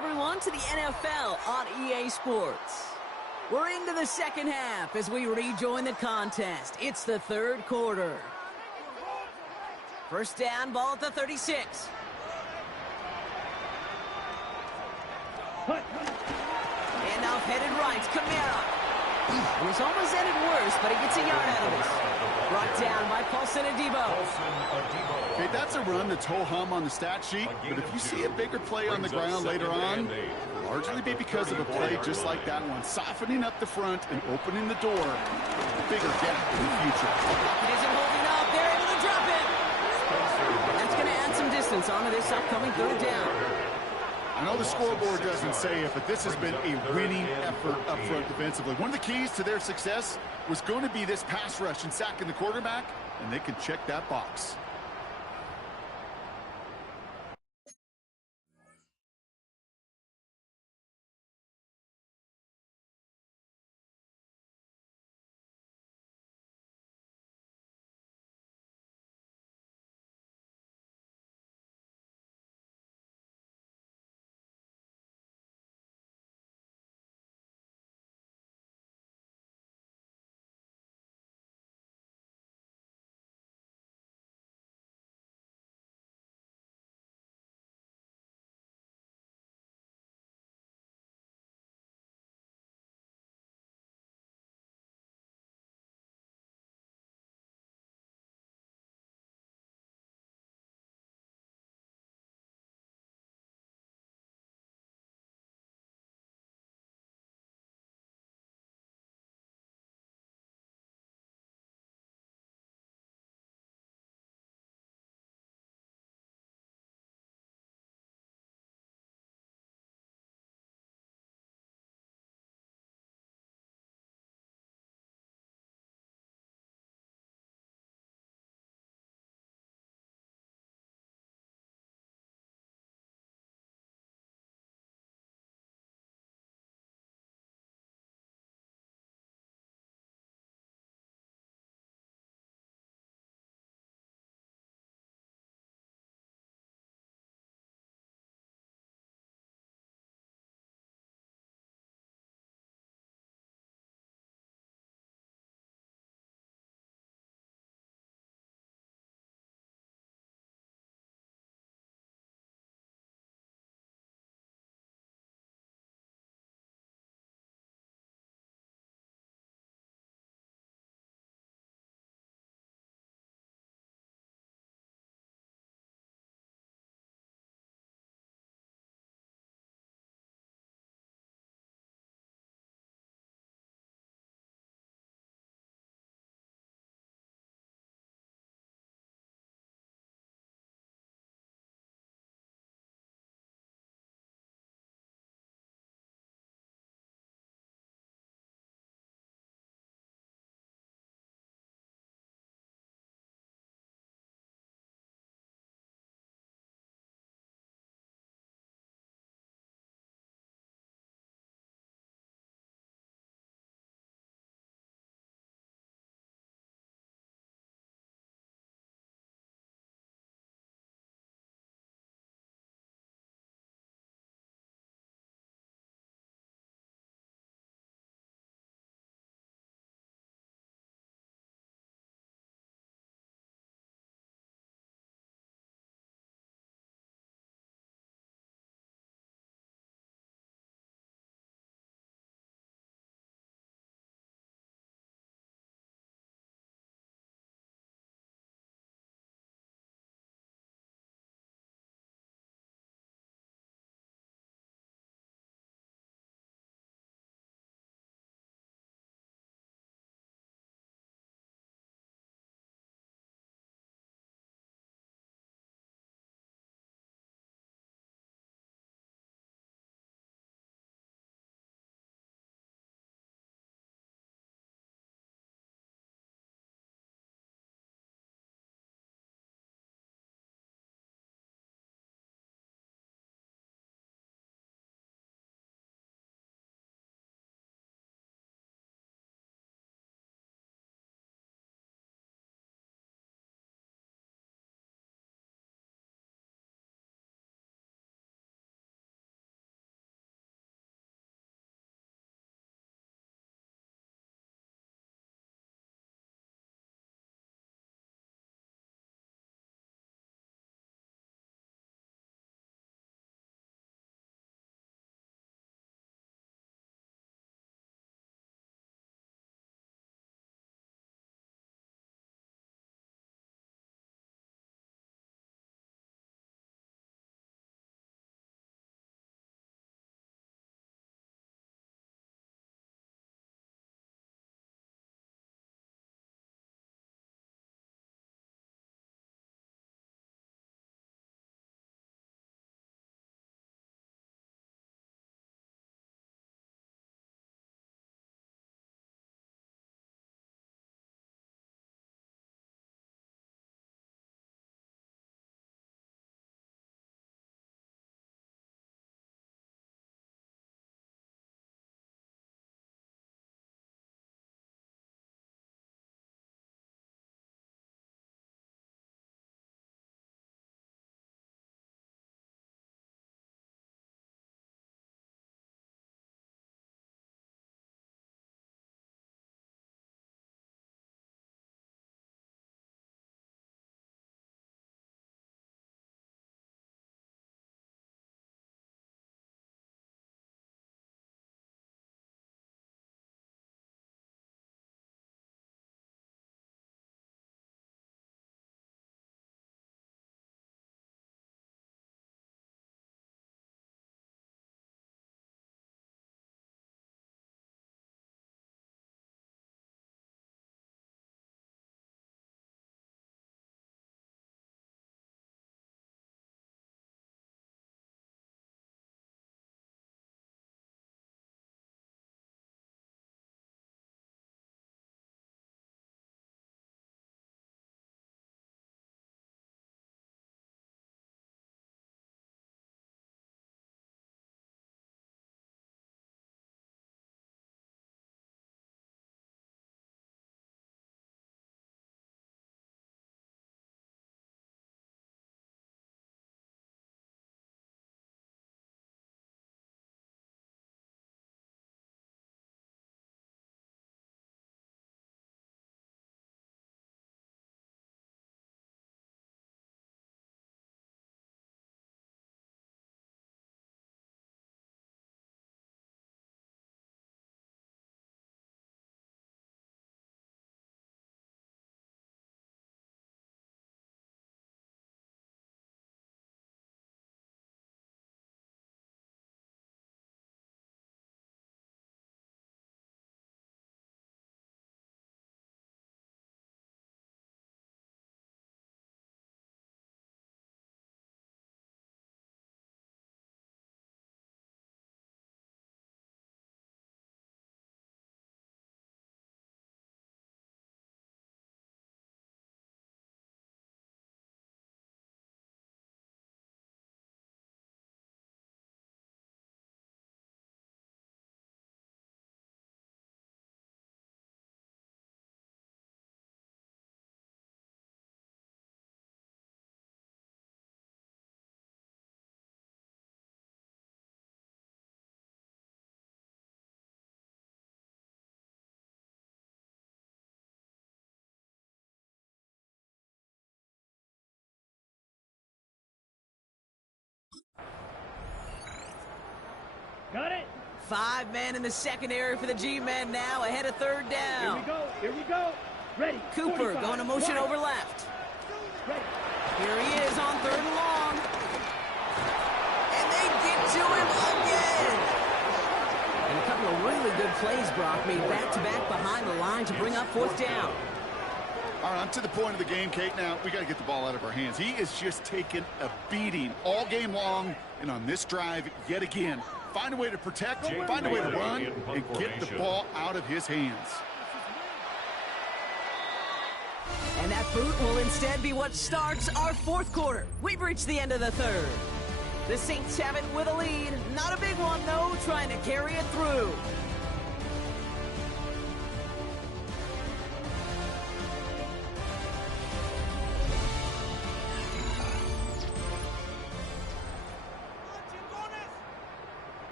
Everyone to the NFL on EA Sports. We're into the second half as we rejoin the contest. It's the third quarter. First down, ball at the 36. Handoff headed right, Kamara. It was almost ended worse, but he gets a yard out of it. Brought down by Paulson Adebo. Okay, that's a run that's ho-hum on the stat sheet, but if you see a bigger play on the ground later on, largely be because of a play just like that one, softening up the front and opening the door, a bigger gap in the future. It isn't holding up. They're able to drop it. That's going to add some distance onto this upcoming third down. I know the scoreboard doesn't say it, but this has been a winning effort up front defensively. One of the keys to their success was going to be this pass rush and sacking the quarterback, and they can check that box. Got it. 5 men in the secondary for the G-men now, ahead of third Here we down. go. Here we go. Ready. Cooper 45. going to motion Right. over left. Ready. Here he is on third and long. And they get to him again. And a couple of really good plays, Brock, made back-to-back behind the line to bring up fourth down. All right, on to the point of the game, Kate. Now, we got to get the ball out of our hands. He is just taking a beating all game long, and on this drive, yet again, find a way to protect, find a way to run, and get the ball out of his hands. And that boot will instead be what starts our fourth quarter. We've reached the end of the third. The Saints have it with a lead. Not a big one, though, trying to carry it through.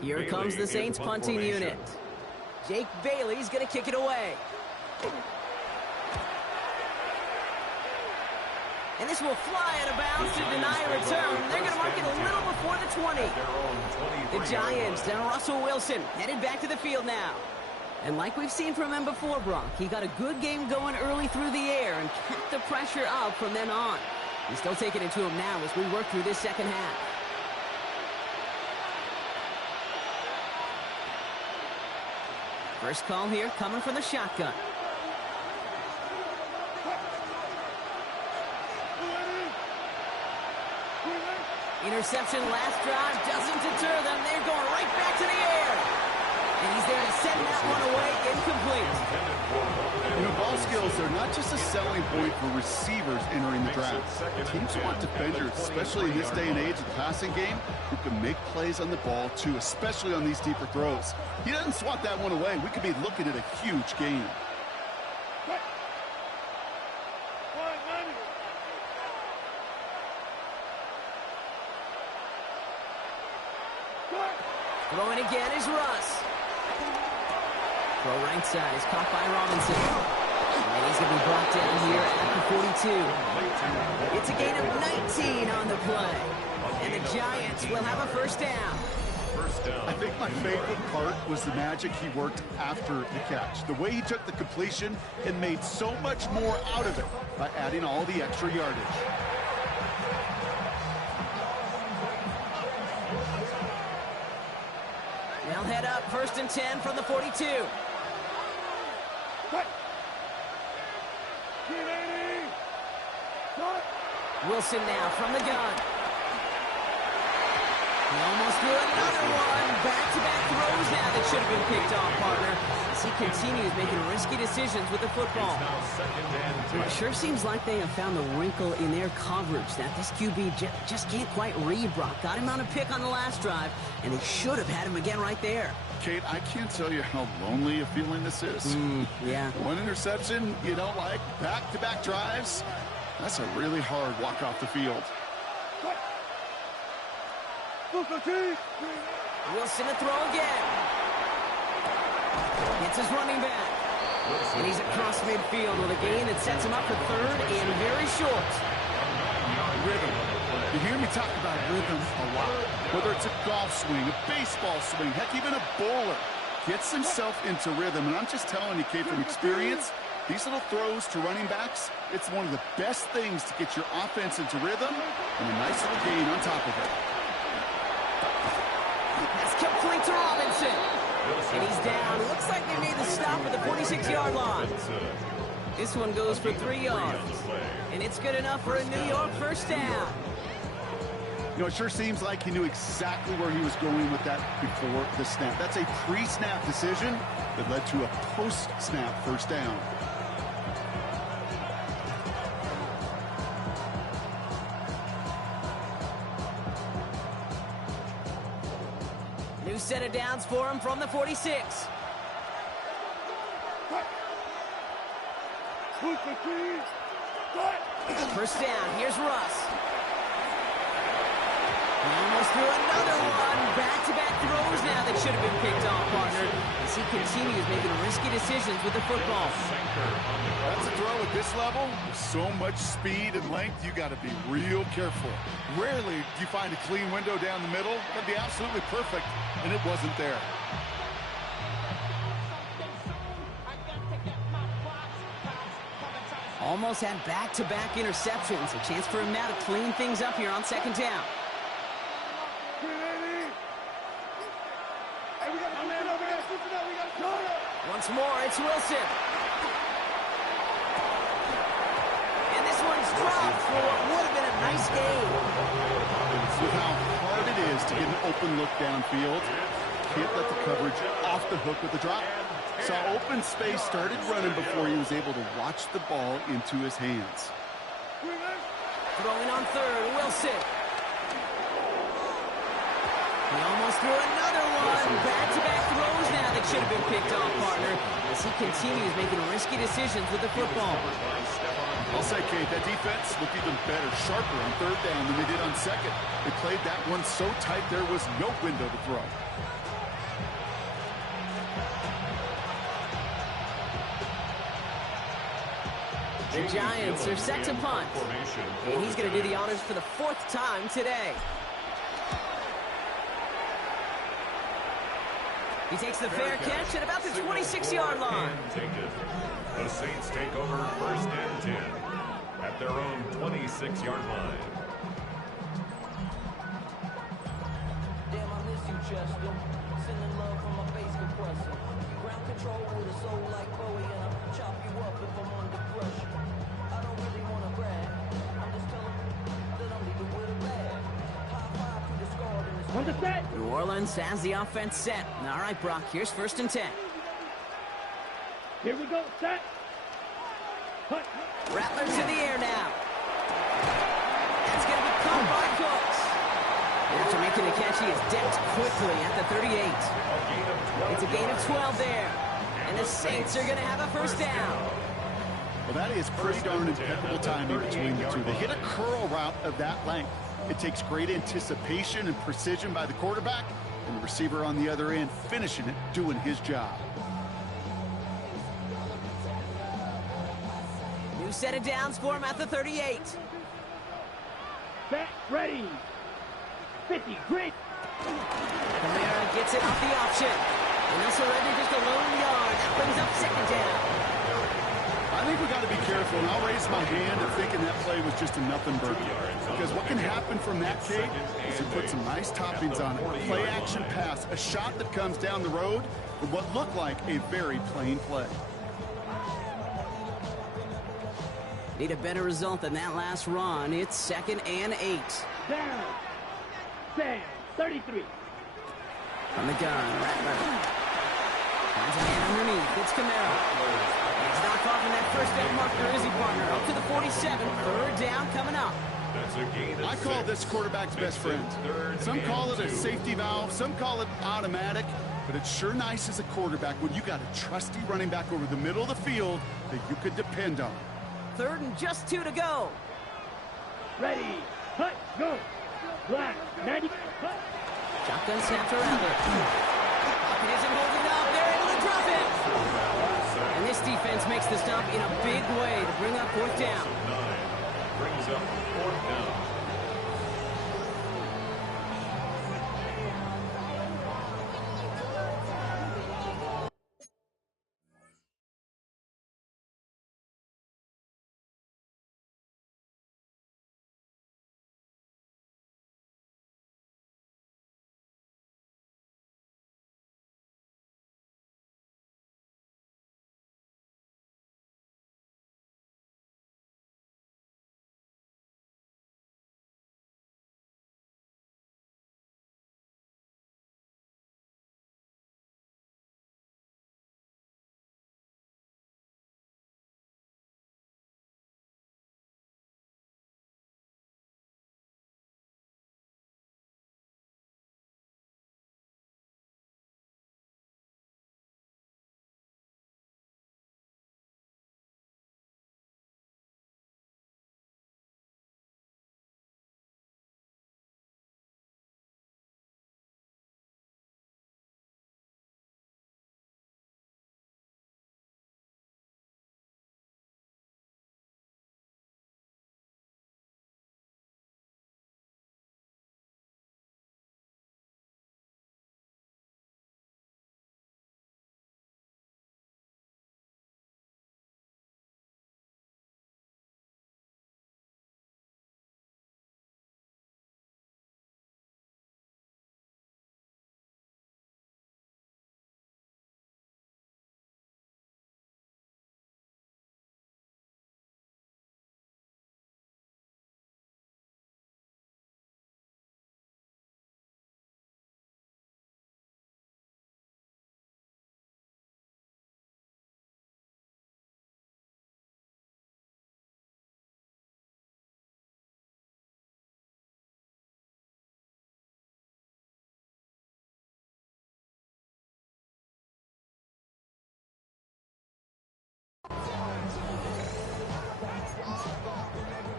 Here comes the Saints punting unit. Jake Bailey's going to kick it away. And this will fly out of bounds to deny a return. They're going to mark it a little before the 20. The Giants down Russell Wilson, headed back to the field now. And like we've seen from him before, Brock, he got a good game going early through the air and kept the pressure up from then on. He's still taking it to him now as we work through this second half. First call here coming from the shotgun. Interception last drive doesn't deter them. They're going right back to the air. And he's there to send that one away incomplete. You know, ball skills are not just a selling point for receivers entering the draft. Teams want defenders, especially in this day and age of the passing game, who can make plays on the ball, too, especially on these deeper throws. He doesn't swat that one away. We could be looking at a huge game. Throwing again is Russ. Throw right side is caught by Robinson. And he's going to be brought down here at the 42. It's a gain of 19 on the play. And the Giants will have a first down. I think my favorite part was the magic he worked after the catch. The way he took the completion and made so much more out of it by adding all the extra yardage. They'll head up first and 10 from the 42. Wilson now from the gun. He almost threw another one. Back-to-back throws now that should have been picked off, partner. As he continues making risky decisions with the football. It sure seems like they have found the wrinkle in their coverage that this QB just can't quite read Brock. Got him on a pick on the last drive, and they should have had him again right there. Kate, I can't tell you how lonely a feeling this is. Yeah. One interception you don't like, back-to-back drives. That's a really hard walk off the field. Wilson to throw again. It's his running back. And he's across midfield with a gain that sets him up for third and very short. Rhythm. You hear me talk about rhythm a lot. Whether it's a golf swing, a baseball swing, heck, even a bowler. Gets himself into rhythm. And I'm just telling you, Kate, from experience, these little throws to running backs, it's one of the best things to get your offense into rhythm and a nice little gain on top of it. That's complete to Robinson. And he's down. Looks like they made the stop at the 46-yard line. This one goes for 3 yards. And it's good enough for a New York first down. You know, it sure seems like he knew exactly where he was going with that before the snap. That's a pre-snap decision that led to a post-snap first down. New set of downs for him from the 46. First down, here's Russ. Almost threw another one. Back-to-back throws now that should have been picked off, partner, as he continues making risky decisions with the football. That's a throw at this level. With so much speed and length, you got to be real careful. Rarely do you find a clean window down the middle. That'd be absolutely perfect, and it wasn't there. Almost had back-to-back interceptions. A chance for him now to clean things up here on second down. Once more, it's Wilson. And this one's dropped for what would have been a nice game. With how hard it is to get an open look downfield, can't let the coverage off the hook with the drop. Saw open space, started running before he was able to watch the ball into his hands. Throwing on third, Wilson. He almost threw another one. Back-to-back throws now that should have been picked off, partner, as he continues making risky decisions with the football. I'll say, Kate, that defense looked even better, sharper on third down than they did on second. They played that one so tight there was no window to throw. The Giants are set to punt, and he's going to do the honors for the fourth time today. He takes the fair catch at about the 26-yard line. The Saints take over first and 10 at their own 26-yard line. Damn, I miss you, Chester. Sending love from my bass compressor. Ground control with a soul like Bowie, and I'll chop you up if I'm under pressure. I don't really want to brag. I'm just telling that I'm leaving with a bag. High five to the squad in this. On the set. New Orleans has the offense set. All right, Brock, here's first and 10. Here we go. Set. Hut. Rattler to the air now. That's going to be caught by Cooks. And after making the catch, he is decked quickly at the 38. It's a gain of 12 there. And the Saints are going to have a first down. Well, that is pretty darn impeccable timing between the two. They hit a curl route of that length. It takes great anticipation and precision by the quarterback, and the receiver on the other end finishing it, doing his job. New set of downs for him at the 38. Set. Ready. 50. Grit. Kamara gets it off the option. And they'll surrender just a lone yard. That brings up second down. I think we got to be careful, and I'll raise my hand at thinking that play was just a nothing burger. Because what can happen from that, Kate, is you put some nice toppings on it. Play action pass, a shot that comes down the road with what looked like a very plain play. Need a better result than that last run. It's second and 8. Down. Sam. 33. From the gun, Rattler. Finds a man underneath. It's Kamara. He's not far from that first down marker, is he, partner? Up to the 47. Third down coming up. I call this quarterback's best friend. Some call it a safety valve. Some call it automatic. But it's sure nice as a quarterback when you got a trusty running back over the middle of the field that you could depend on. Third and just 2 to go. Ready. Hut. Go. Black. 90. Hut. Shotgun snap to Rattler. Pocket isn't holding up. They're able to drop it. And this defense makes the stop in a big way to bring up fourth down. Brings up fourth down.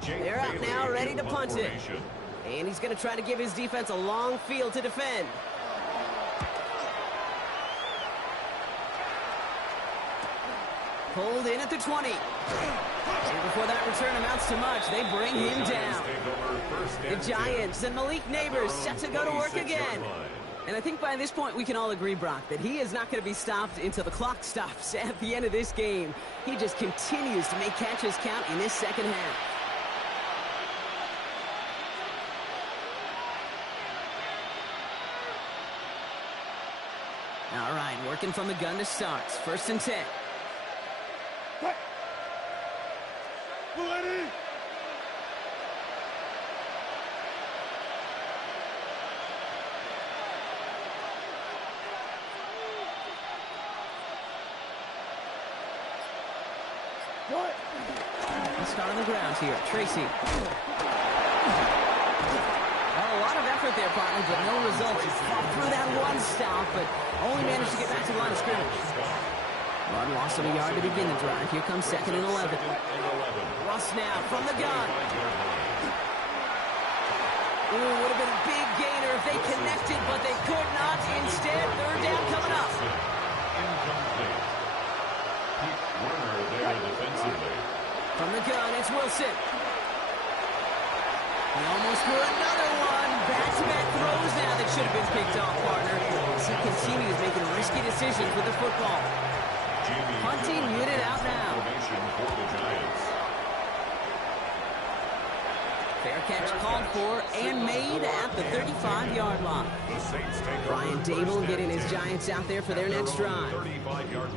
They're out now, ready to punt it. And he's going to try to give his defense a long field to defend. Pulled in at the 20. And before that return amounts to much, they bring him down. The Giants and Malik Neighbors set to go to work again. And I think by this point we can all agree, Brock, that he is not going to be stopped until the clock stops at the end of this game. He just continues to make catches count in this second half. All right, working from the gun to start. 1st and 10. Let's start on the ground here. Tracy. Well, a lot of effort there, partner, but no results. He fought through that one stop, but only managed to get back to the line of scrimmage. Run loss of a yard to begin the drive. Here comes 2nd and 11. Russ now from the gun. Ooh, would have been a big gainer if they connected, but they could not. Instead, 3rd down coming up. From the gun, it's Wilson. He almost threw another one. Back-to-back throws now that should have been picked off, partner. As he continues making risky decisions with the football. Hunting unit out now. Fair catch called for and made at the 35-yard line. Brian Dable getting his Giants out there for their next drive.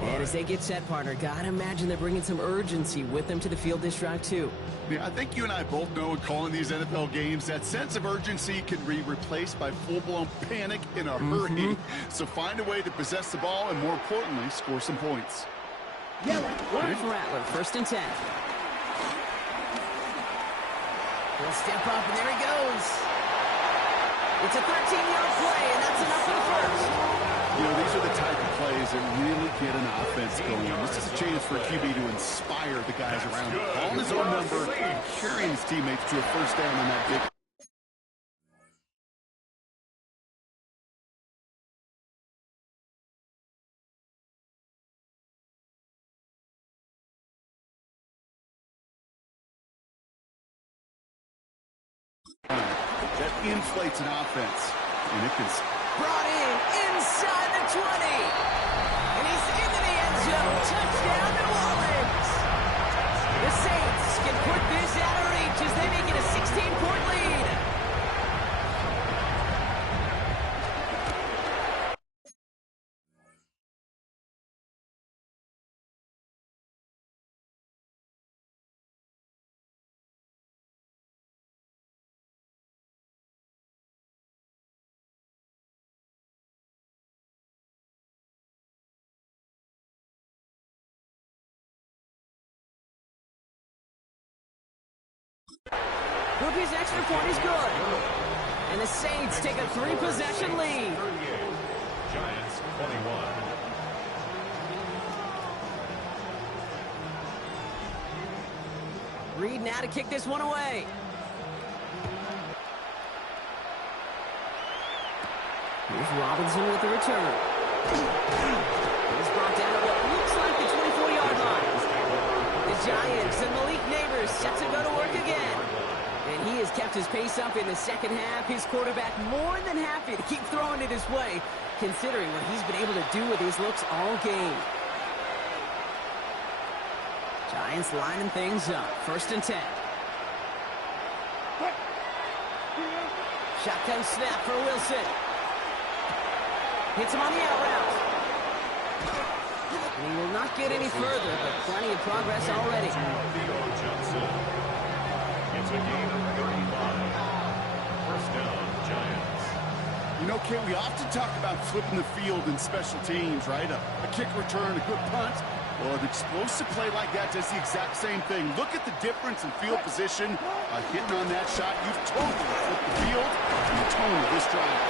And as they get set, partner, gotta imagine they're bringing some urgency with them to the field this drive, too. Yeah, I think you and I both know in calling these NFL games that sense of urgency can be replaced by full-blown panic in a hurry. So find a way to possess the ball and, more importantly, score some points. Here's Rattler, 1st and 10. He'll step up, and there he goes. It's a 13-yard play, and that's enough for the first. You know, these are the type of plays that really get an offense going. This is a chance for a QB to inspire the guys around him. Calling his own number, carrying his teammates to a 1st down on that big. That inflates an offense, and it can... Brought in inside the 20. And he's into the end zone. Touchdown, New Orleans. The Saints can put this out of reach as they make it a 16-point lead. Ruby's extra point is good. And the Saints take a 3-possession lead. Giants 21. Reed now to kick this one away. Here's Robinson with the return. He's brought down at what looks like the 24-yard line. The Giants and Malik Neighbors set to go to work again. And he has kept his pace up in the second half. His quarterback more than happy to keep throwing it his way, considering what he's been able to do with his looks all game. Giants lining things up. 1st and 10. Shotgun snap for Wilson. Hits him on the out route. And he will not get any further, but plenty of progress already. It's a gain of 35. 1st down, Giants. You know, Kate, we often talk about flipping the field in special teams, right? A kick return, a good punt. Well, an explosive play like that does the exact same thing. Look at the difference in field position. Hitting on that shot, you've totally flipped the field and the tone of this drive.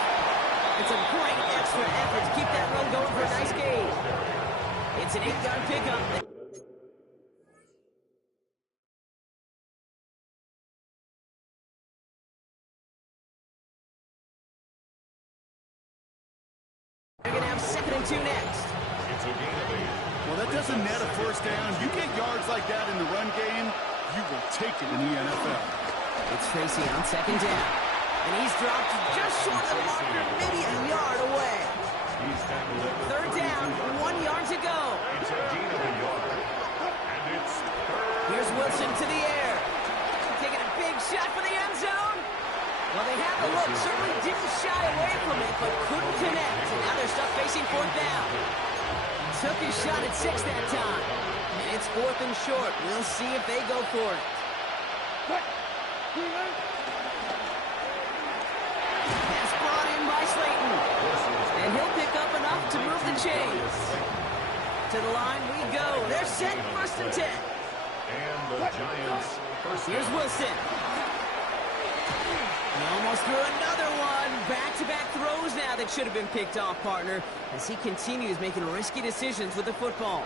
It's a great extra effort to keep that run going for a nice gain. It's an 8-yard pickup. and 2 next. It's a gain of 8. Well, that doesn't net a first down. You get yards like that in the run game, you will take it in the NFL. It's Tracy on 2nd down. And he's dropped just short of the marker, maybe a yard away. He's tackled at the 3rd down, 1 yard to go. It's a gain of a yard. And it's 3rd. Here's Wilson to the air. Taking a big shot for the end zone. Well, they had the look. Certainly didn't shy away from it, but couldn't connect. And now they're stuck facing 4th down. Took his shot at 6 that time. And it's 4th and short. We'll see if they go for it. Pass brought in by Slayton. And he'll pick up enough to move the chains. To the line we go. They're set 1st and 10. And the Giants first Here's down. Wilson. He almost threw another one. Back-to-back throws now that should have been picked off, partner, as he continues making risky decisions with the football.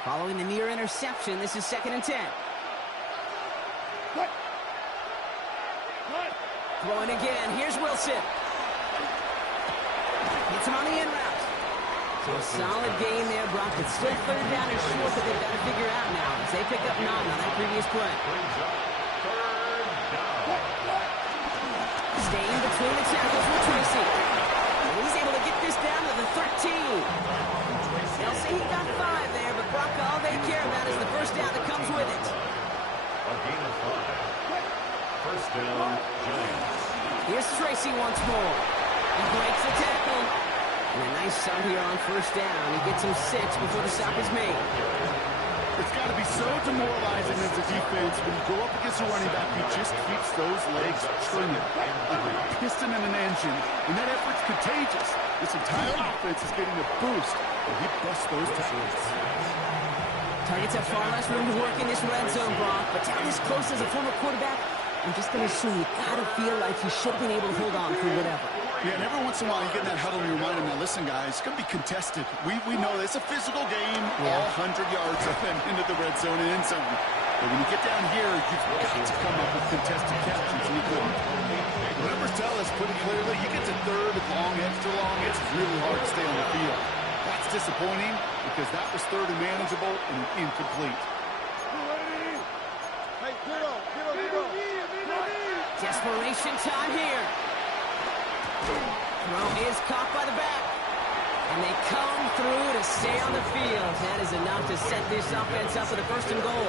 Following the near interception, this is 2nd and 10. Throwing again. Here's Wilson. Gets him on the in route. So a solid gain there, Brock. It's still 3rd down and short that they've got to figure out now as they pick up 9 on that previous play. Brings up 3rd down. Staying between the tackles with Tracy. And he's able to get this down to the 13. They'll say he got 5 there, but Brock, all they care about is the first down that comes with it. A gain of 5. First down, Giants. Here's Tracy once more. He breaks the tackle. And a nice start here on 1st down. He gets him 6 before the stop is made. It's got to be so demoralizing as a defense when you go up against a running back who just keeps those legs turning like a piston in an engine. And that effort's contagious. This entire offense is getting a boost when he busts those tackles. Targets have far less room to work in this red zone, Brock. But down this close as a former quarterback, I'm just going to assume you got to feel like he should have been able to hold on for whatever. Yeah, and every once in a while you get in that huddle and you remind him, now listen guys, it's going to be contested. We know it's a physical game, all 100 yards up and into the red zone and end zone. But when you get down here, you've got to come up with contested catches, and you couldn't. The numbers tell us pretty clearly, you get to 3rd and long, extra long, it's really hard to stay on the field. That's disappointing because that was 3rd and manageable and incomplete. Desperation time here. Throw is caught by the back. And they come through to stay on the field. That is enough to set this offense up with a 1st and goal.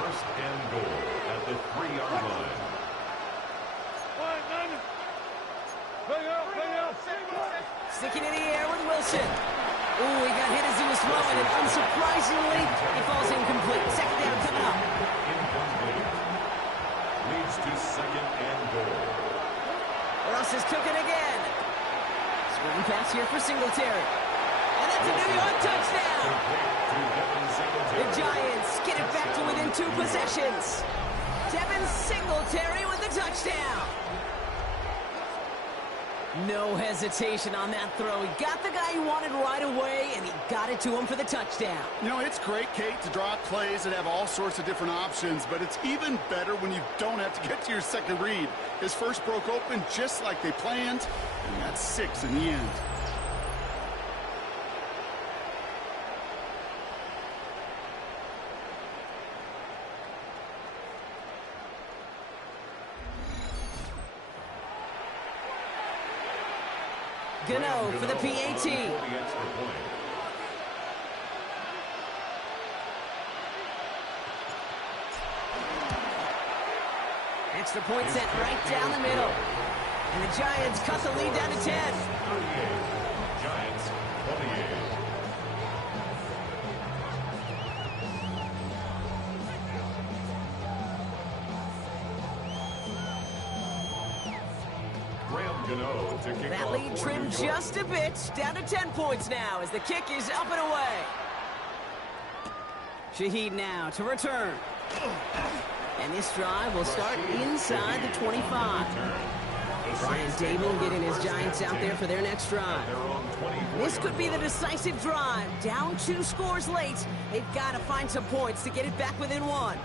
1st and goal at the 3-yard line. Sticking in the air with Wilson. Ooh, he got hit as he was throwing, and unsurprisingly, he falls incomplete. 2nd down coming up. moves to second and goal. Russ is cooking again. Screen pass here for Singletary. And that's a New York touchdown. The Giants get it back to within 2 possessions. Devin Singletary with the touchdown. No hesitation on that throw. He got the guy he wanted right away, and he got it to him for the touchdown. You know, it's great, Kate, to draw plays that have all sorts of different options, but it's even better when you don't have to get to your second read. His first broke open just like they planned, and that's 6 in the end. Gano for the PAT. Extra point sent right down the middle. And the Giants cut the lead down to 10. Giants 28. That lead trimmed just a bit, down to 10 points now as the kick is up and away. Shaheed now to return. And this drive will start inside the 25. Brian Dable getting his Giants out there for their next drive. This could be the decisive drive. Down 2 scores late. They've got to find some points to get it back within 1.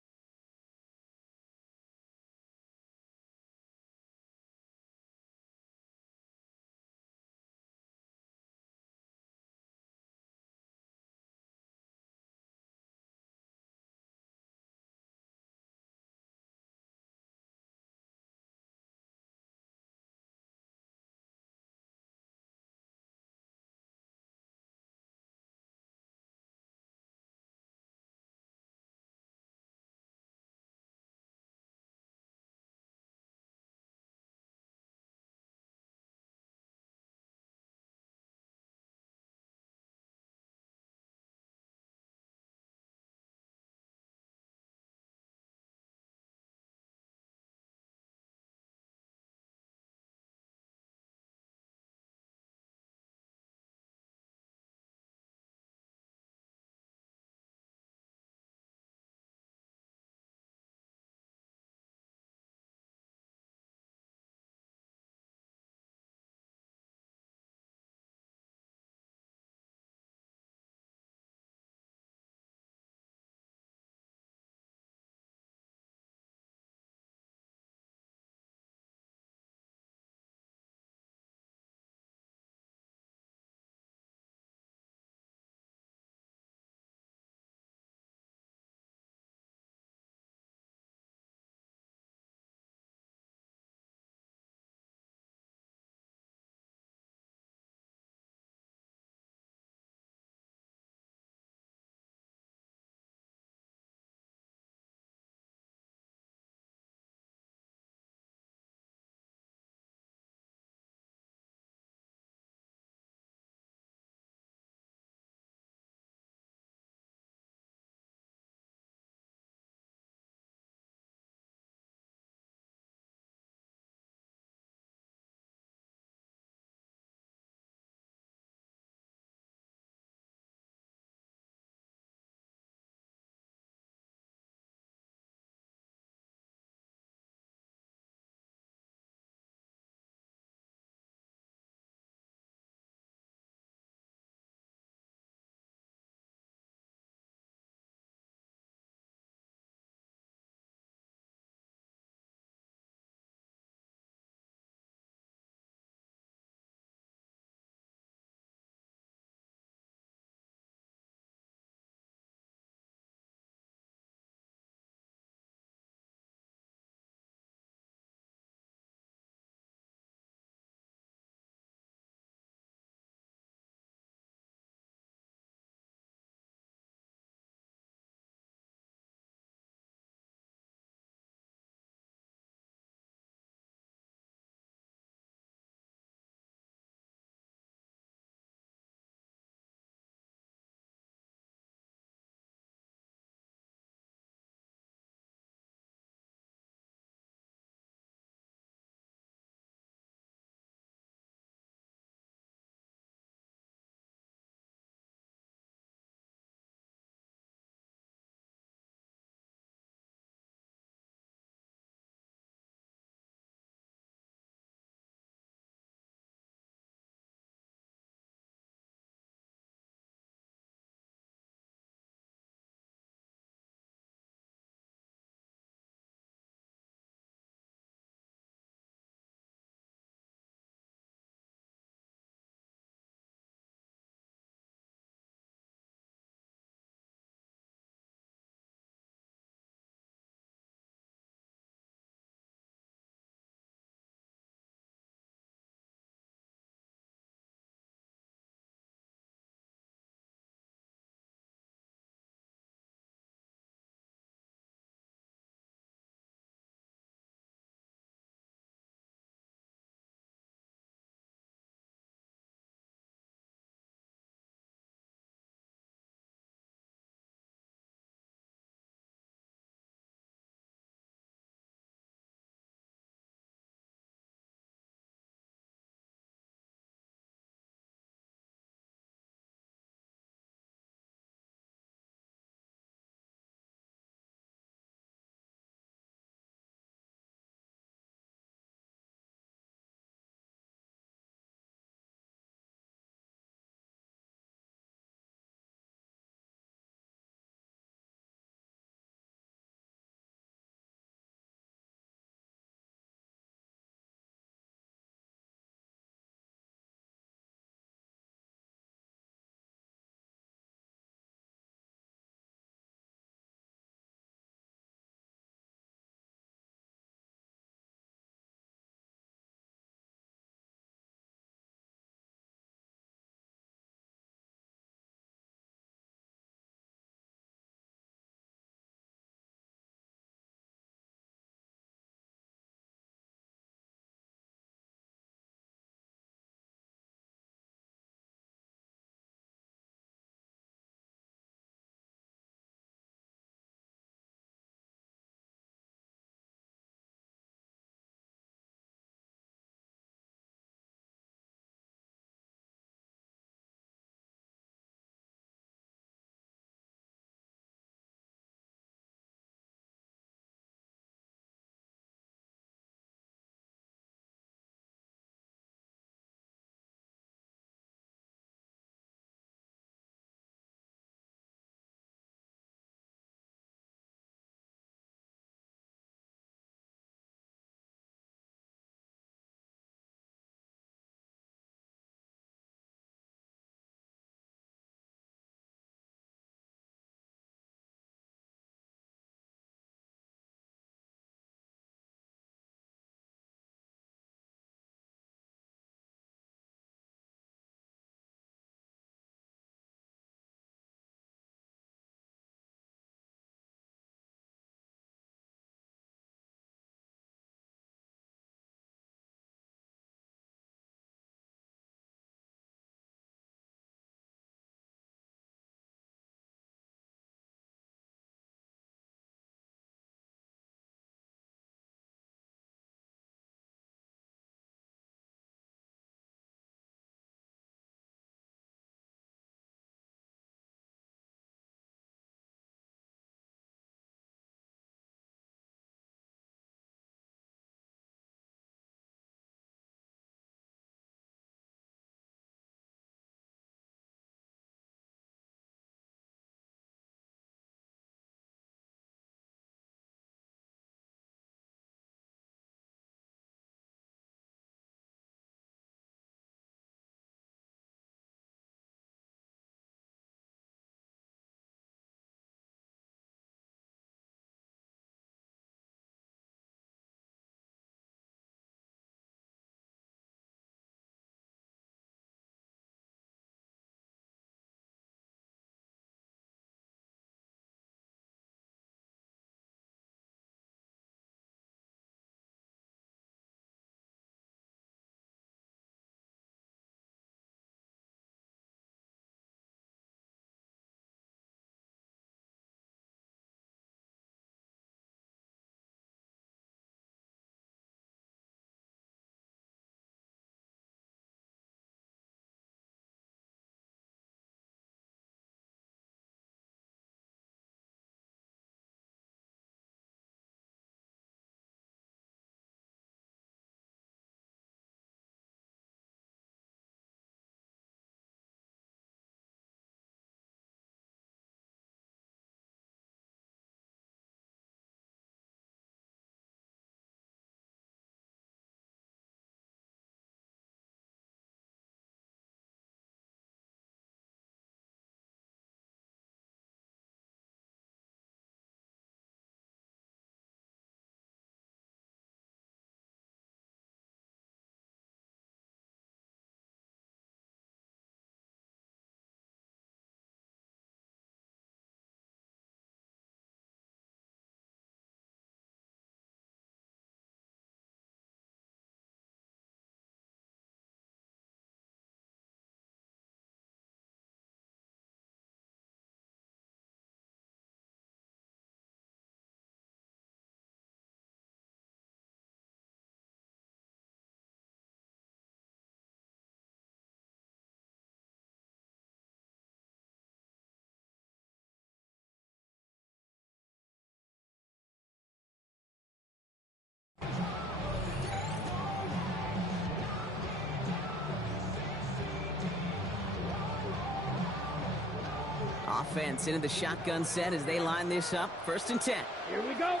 Offense into the shotgun set as they line this up. 1st and 10. Here we go.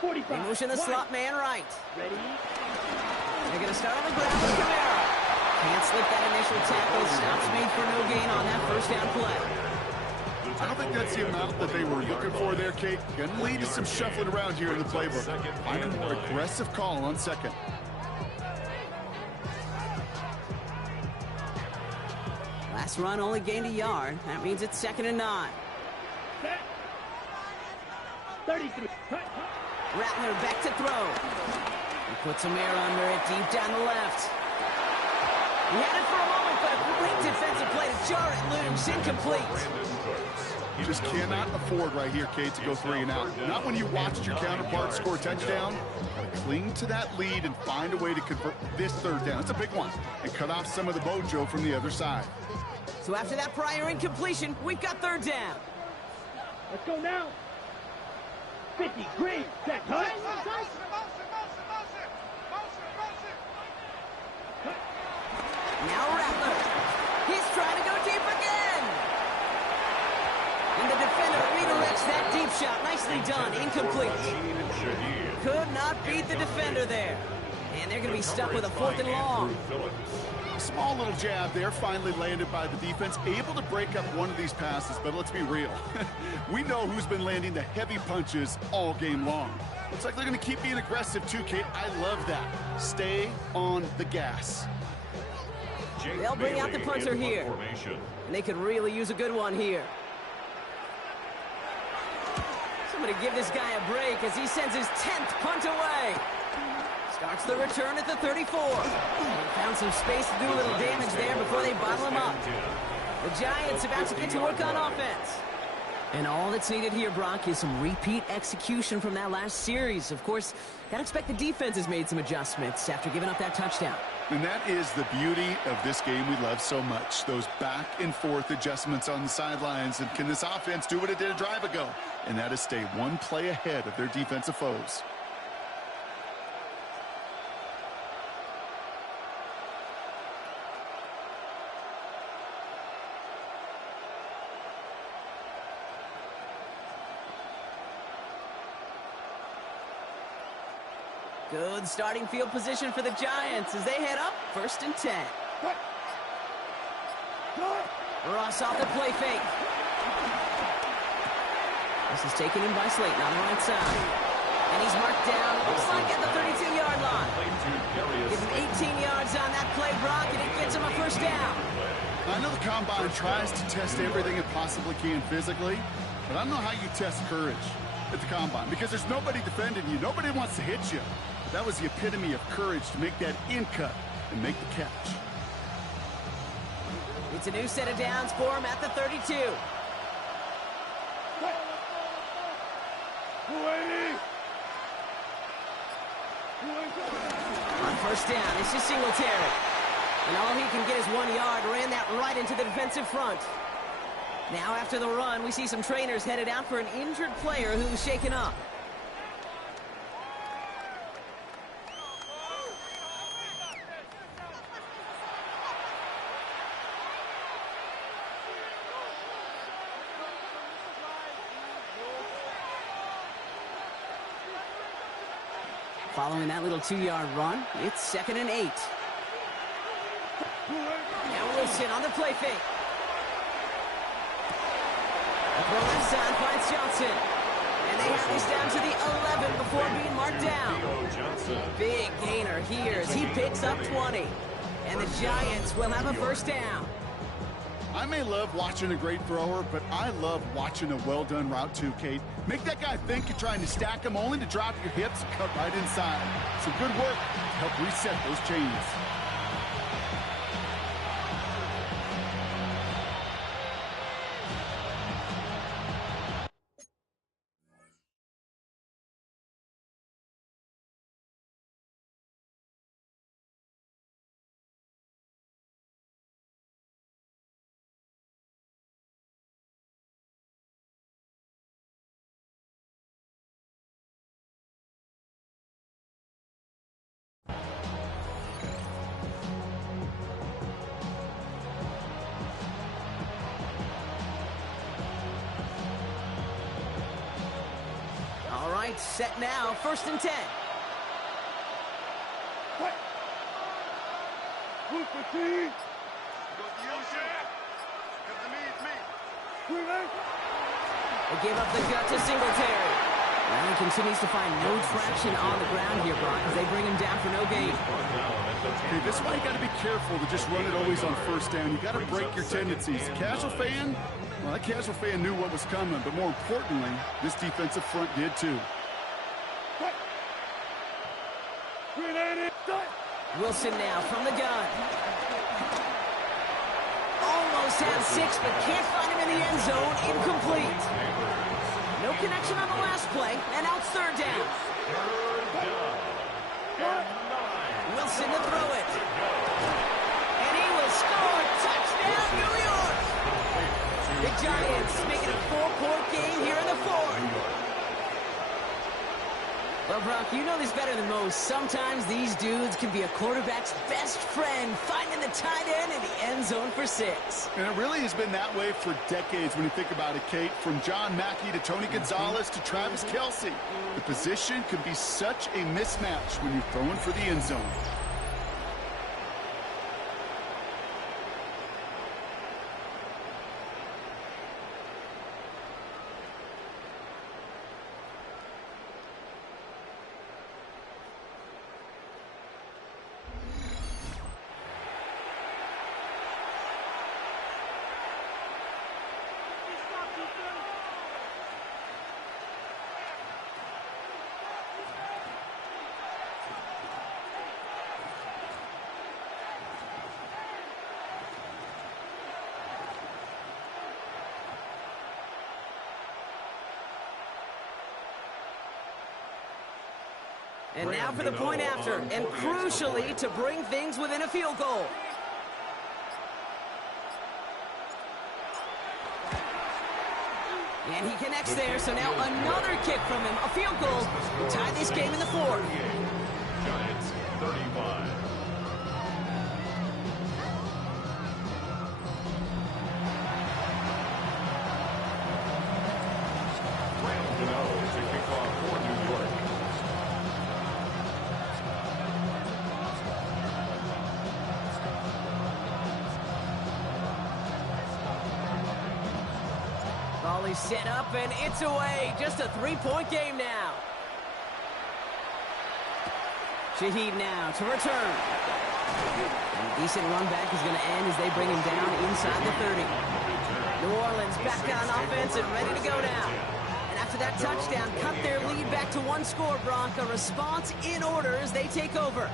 45. They motion the Wide. slot man right. Ready? They're going to start on the ground with Kamara. Can't slip that initial tackle. Stops made for no gain on that 1st down play. I don't think that's the amount that they were looking for there, Kate. Going to lead to some shuffling around here in the playbook. Find a more aggressive call on 2nd. Last run only gained a yard. That means it's 2nd and 9. Set. 33. Cut. Rattler back to throw. He puts some air under it deep down the left. He had it for a moment, but a great defensive play to jar it loose. Incomplete. Just cannot afford right here, Kate, to go 3 and out. Not when you watched your counterpart score a touchdown. Gotta cling to that lead and find a way to convert this 3rd down. It's a big one. And cut off some of the mojo from the other side. So after that prior incompletion, we've got 3rd down. Let's go now. 50. Green. Set. Cut. Now Rattler. He's trying to go deep again. And the defender redirects that deep shot. Nicely done. Incomplete. Could not beat the defender there. And they're going to be stuck with a 4th and long. Small little jab there, finally landed by the defense. Able to break up one of these passes, but let's be real. We know who's been landing the heavy punches all game long. Looks like they're going to keep being aggressive too, Kate. I love that. Stay on the gas. They'll bring out the punter here. And they could really use a good one here. Somebody give this guy a break as he sends his 10th punt away. Starts the return at the 34. They found some space to do a little damage there before they bottle him up. The Giants about to get to work on offense. And all that's needed here, Brock, is some repeat execution from that last series. Of course, gotta expect the defense has made some adjustments after giving up that touchdown. And that is the beauty of this game we love so much. Those back and forth adjustments on the sidelines. And can this offense do what it did a drive ago? And that is stay one play ahead of their defensive foes. Good starting field position for the Giants as they head up 1st and 10. Ross off the play fake. This is taken in by Slayton on the right side. And he's marked down, looks like at the 32-yard line. Give him 18 yards on that play, Brock, and it gets him a 1st down. I know the Combine tries to test everything it possibly can physically, but I don't know how you test courage at the Combine because there's nobody defending you. Nobody wants to hit you. That was the epitome of courage to make that in cut and make the catch. It's a new set of downs for him at the 32. On 1st down, it's just Singletary. And all he can get is 1 yard. Ran that right into the defensive front. Now after the run, we see some trainers headed out for an injured player who was shaken up. Following that little 2-yard run, it's 2nd and 8. Now Wilson on the play fake. The throw left side finds Johnson. And they have this down to the 11 before being marked down. Big gainer here as he picks up 20. And the Giants will have a 1st down. I may love watching a great thrower, but I love watching a well-done route too, Kate. Make that guy think you're trying to stack him only to drop your hips and cut right inside. Some good work to help reset those chains. It's set now, 1st and 10. They gave up the gut to Singletary. And he continues to find no traction on the ground here, Brock, as they bring him down for no gain. Okay, this is why you got to be careful to just run it always on 1st down. You got to break your tendencies. Casual fan, well, that casual fan knew what was coming, but more importantly, this defensive front did too. Wilson now from the gun. Almost has 6, but can't find him in the end zone. Incomplete. No connection on the last play, and now it's 3rd down. Wilson to throw it. And he will score. Touchdown, New York. The Giants making a 4-point game here in the 4th. Well, Brock, you know this better than most. Sometimes these dudes can be a quarterback's best friend, finding the tight end in the end zone for 6. And it really has been that way for decades when you think about it, Kate. From John Mackey to Tony Gonzalez to Travis Kelce. The position can be such a mismatch when you're throwing for the end zone. And now for the point after, and crucially to bring things within a field goal. And he connects there, so now another kick from him. A field goal will tie this game in the 4th. Giants 35. To kick off for New York. Volley set up, and it's away. Just a 3-point game now. Shaheed now to return. And a decent run back is going to end as they bring him down inside the 30. New Orleans back on offense and ready to go now. And after that touchdown, cut their lead back to 1 score, Brock. A response in order as they take over.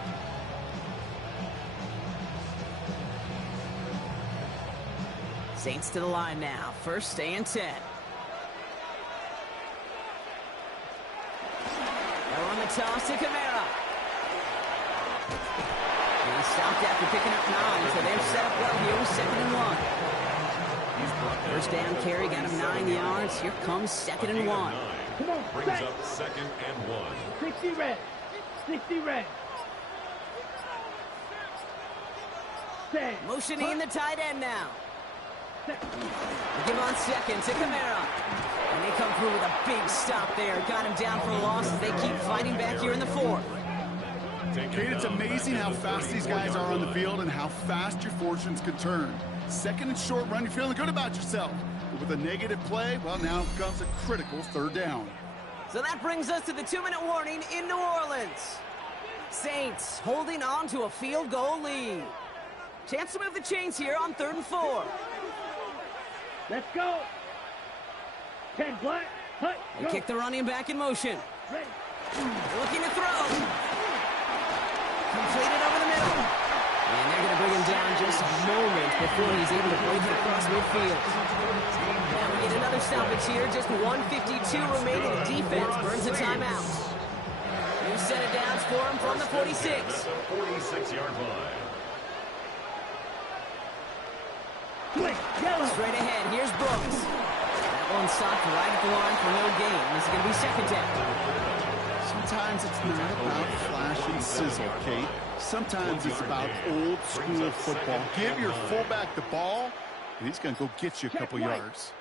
Saints to the line now. 1st and 10. They'll run the toss to Kamara. And he stopped after picking up 9, so they're set up well here with 2nd and 1. 1st down carry got him 9 yards. Here comes 2nd and 1. Come on, Brings up 2nd and 1. 60 red. 60 red. Stand. Motioning the tight end now. They give on 2nd to Kamara. And they come through with a big stop there. Got him down for a loss as they keep fighting back here in the 4th. Kate, it's amazing how fast these guys are on the field and how fast your fortunes can turn. 2nd and short run, you're feeling good about yourself. But with a negative play, well, now comes a critical 3rd down. So that brings us to the 2-minute warning in New Orleans. Saints holding on to a field goal lead. Chance to move the chains here on 3rd and 4. Let's go. 10 black. Hut. They kick the running back in motion. Ready. Looking to throw. Completed over the middle. And they're going to bring him down just moments before he's able to break it across midfield. Now we get another stoppage here. Just 1:52 remaining. The defense burns a timeout. New set of downs for him from the 46. At the 46-yard line. Straight ahead, here's Brooks. That one stopped right at the line for no gain. This is going to be 2nd down. Sometimes it's not about flash and sizzle, Kate. Sometimes it's about old school football. Give your fullback the ball, and he's going to go get you a couple yards.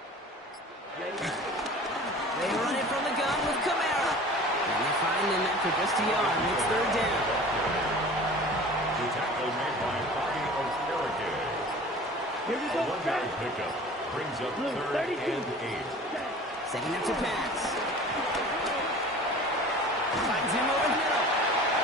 They run it from the gun with Kamara. And they find him after just a yard. It's third down. The tackle made by Bobby Okereke. Here we A go. one-yard pickup brings up Blue, third 32. and 8. Setting up to pass. Finds him over the middle.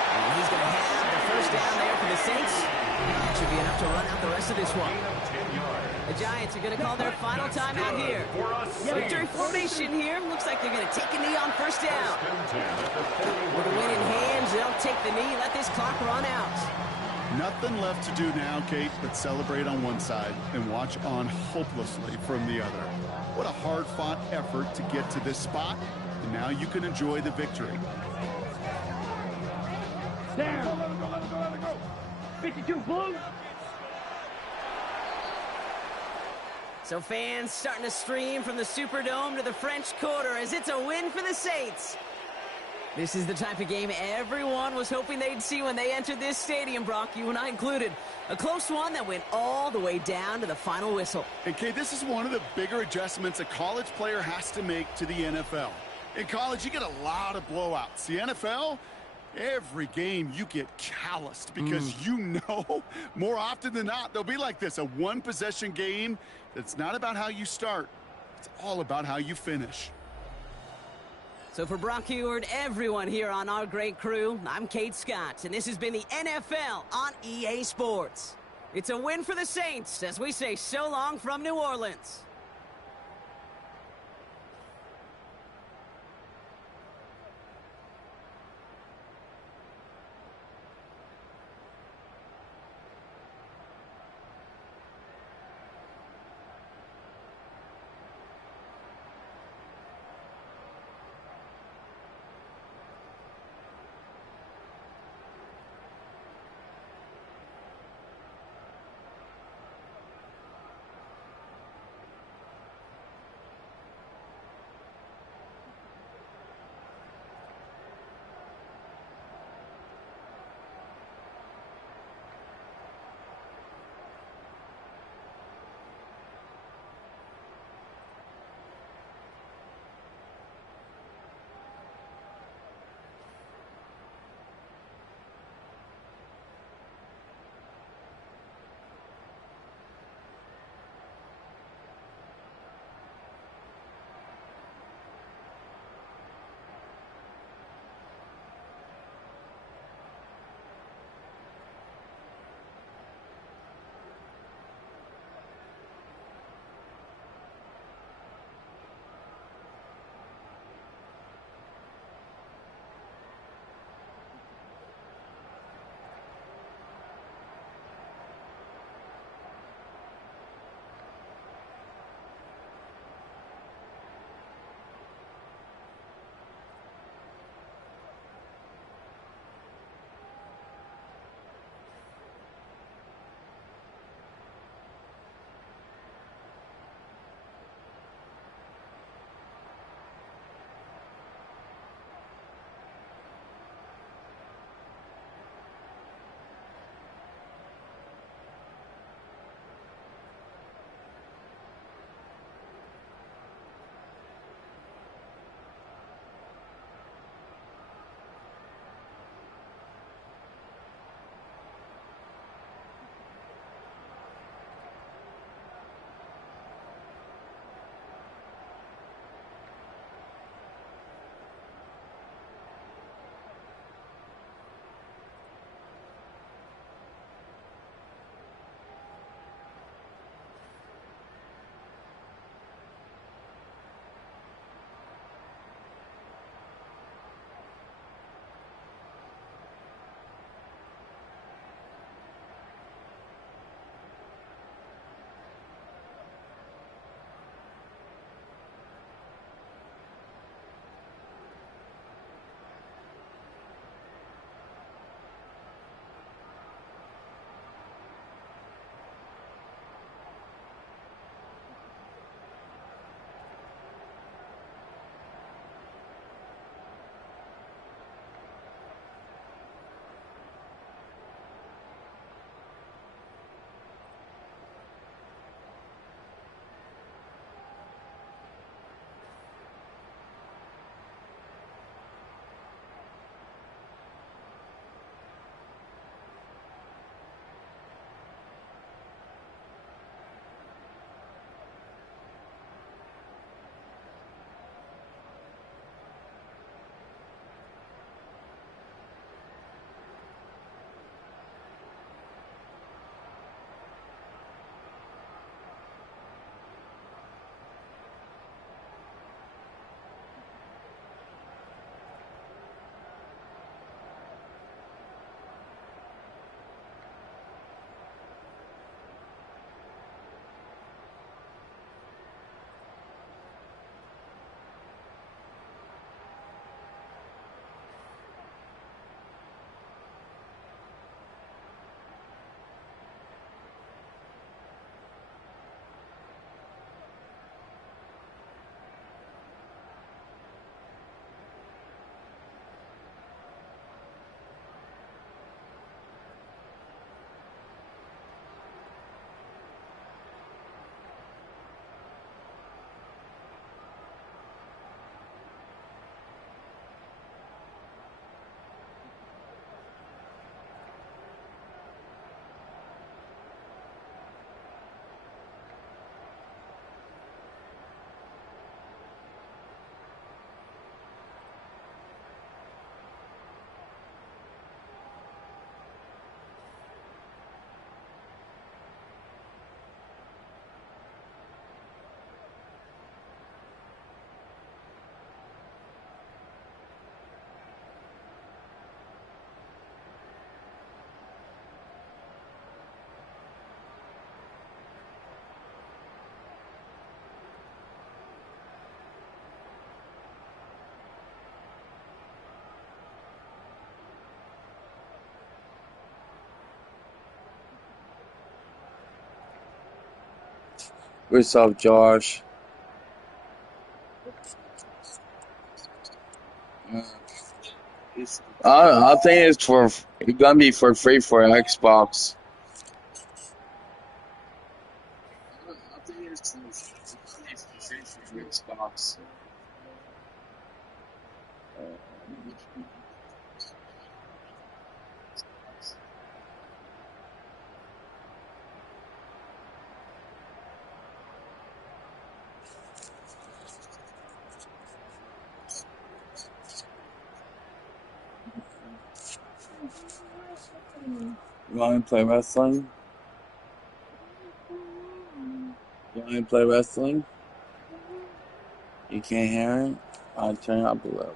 And he's going to have the first down there for the Saints. That should be enough to run out the rest of this one. Gain of 10 yards. The Giants are going to call their final timeout here. For a Victory Saints. formation here. Looks like they're going to take a knee on first down. First and 10 at the 41. With a win in hand, they'll take the knee, let this clock run out. Nothing left to do now, Kate, but celebrate on one side and watch on hopelessly from the other. What a hard-fought effort to get to this spot, and now you can enjoy the victory. Down. 52 blue. So fans starting to stream from the Superdome to the French Quarter as it's a win for the Saints. This is the type of game everyone was hoping they'd see when they entered this stadium, Brock, you and I included. A close one that went all the way down to the final whistle. And Kate, this is one of the bigger adjustments a college player has to make to the NFL. In college, you get a lot of blowouts. The NFL, every game you get calloused because you know more often than not they'll be like this, a one-possession game that's not about how you start. It's all about how you finish. So for Brock Huard, everyone here on our great crew, I'm Kate Scott, and this has been the NFL on EA Sports. It's a win for the Saints as we say so long from New Orleans. What's up, Josh? I think it's gonna be for free for Xbox. I think it's gonna be for free for Xbox. You want to play wrestling? You want to play wrestling? You can't hear it? I'll turn it up a little.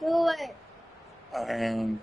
Do it. And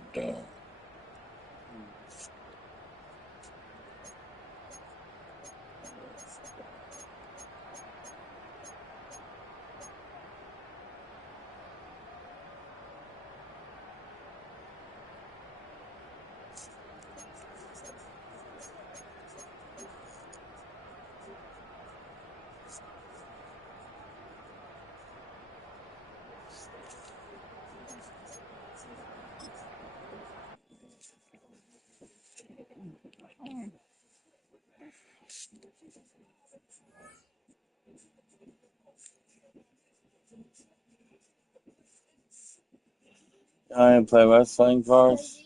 I play wrestling first.